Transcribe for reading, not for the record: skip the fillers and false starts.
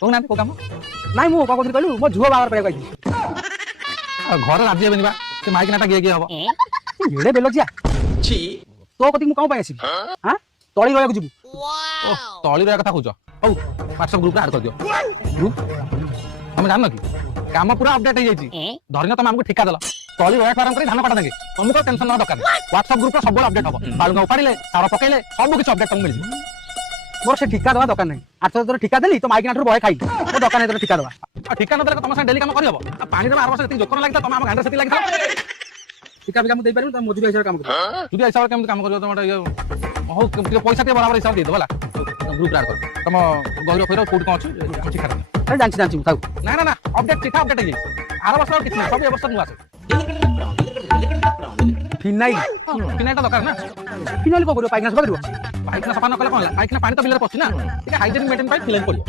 କହୁନାହାନ୍ତି କୋଉ କାମ ନାଇଁ ମୁଁ କଣ କହୁଥିଲି କହିଲୁ ମୋ ଝୁଅ ବାହାଘର ପାଇବାକୁ ଆଇଥିଲି। ଘରେ ରାଜି ହେବେନି ବା ସେ ମାଇକିନାଟା କିଏ ହବ ଏଡ଼େ ବେଲଜିଆ ତୋ କତିକି ମୁଁ କଣ ପାଇଁ ଆସିବି ହାଁ ତଳି ରହିବାକୁ ଯିବୁ। ଓ ତଳି ରହିବା କଥା କହୁଛ ହଉ WhatsApp ଗ୍ରୁପରେ ଆଡ୍ କରିଦିଅ ଗ୍ରୁପ ତମେ ଜାଣିନ କି କାମ ପୁରା ଅପଡେଟ୍ ହେଇଯାଇଛି ଧରିନ ତମେ ଆମକୁ ଠିକା ଦେଲ ତଳି ରହିବା ଆରମ୍ଭ କରି ଧାନ କାଟା ଦେଙ୍ଗେ ତମକୁ ଟେନସନ ନେବା ଦରକାର WhatsApp ଗ୍ରୁପରେ ସବୁ ଅପଡେଟ୍ ହବ ବାଳୁଙ୍ଗା ଉପାଡ଼ିଲେ ସାର ପକେଇଲେ ସବୁ କିଛି ଅପଡେଟ୍ ତମକୁ ମିଳିଯିବ। ମୋର ସେ ଠିକା ଦେବା ଦରକାର ନାହିଁ 800 ତୋର ଠିକା ଦେଲି ତ ମାଇକିନାଠୁ ବହେ ଖାଇଲି ମୋ ଦରକାର ନାହିଁ ତୋର ଠିକା ଦେବା। ଠିକା ନଦେଲେ ତମ ସାଙ୍ଗେ ଡେଲି କାମ କରିହବ ପାଣି ଦେବା 8 ବର୍ଷ ଯେତିକି ଯୋକର ଲାଗିଥିଲା ତମେ ଆମ ଗାଁରେ ସେତିକି ଲାଗିଥିଲା ଠିକା ଫିକା ମୁଁ ଦେଇପାରିବି ତମ ମଜୁରୀ ହିସାବରେ କାମ କରିବ। ତୁମ ହିସାବରେ କେମିତି କାମ କରିବ ତମ ହଉ ଟିକେ ପଇସା ଟିକେ ବରାବର ହିସାବରେ ଦେଇଦେବ ହେଲା ଗ୍ରୁପରେ ଆଡ୍ କର ତମ ଗହିର ଫଇର କୋଉଠି କଣ ଅଛି ଠିକା ଦେବ ଜାଣିଛି ମୁଁ ଥାଉ। ନା ନା ନା ଅପଡେଟ୍ ଚିଠା ଅପଡେଟ୍ ହେଇଯାଇଛି ଆର ବର୍ଷ ଆଉ କିଛି ନାହିଁ ସବୁ ଏ ବର୍ଷ ନୂଆ ଆସେ ଫିନାଇଲ ଫିନାଇଲଟା ଦରକାର ନା ଫିନାଇଲ କଣ କରିବ ପାଇକିନା ସଫା କରିବ। ପାଇଖିନା ସଫା ନ କଲେ କଣ ହେଲା ପାଇଖିନା ପାଣି ତ ବିଲରେ ପଶୁଛି ନା ଟିକେ ହାଇଜେନିକ୍ ମେଣ୍ଟେନ୍ ପାଇଁ ଫିନାଇଲ ପଡ଼ିବ